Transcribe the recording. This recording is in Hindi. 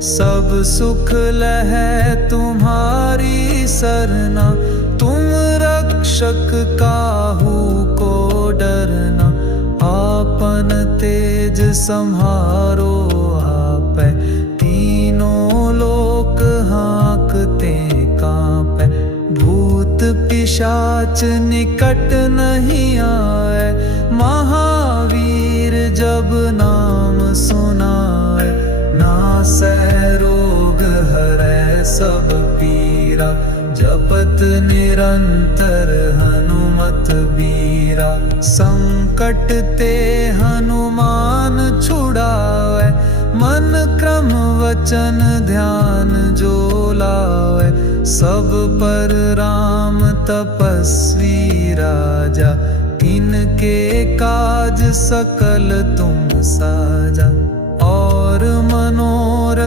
सब सुख लहै तुम्हारी सरना, तुम रक्षक काहू को डरना। आपन तेज संहारो आपै, तीनों लोक हाँकते कांपै। भूत पिशाच निकट नहीं आए, महावीर जब नाम सुनाए। नासै रोग हरै सब पीरा, जपत निरंतर हनुमत बीरा। संकट ते हनुमान छुड़ावे, मन क्रम वचन ध्यान जो लावे। सब पर राम तपस्वी राजा, तिनके काज सकल तुम साजा। और मनोरथ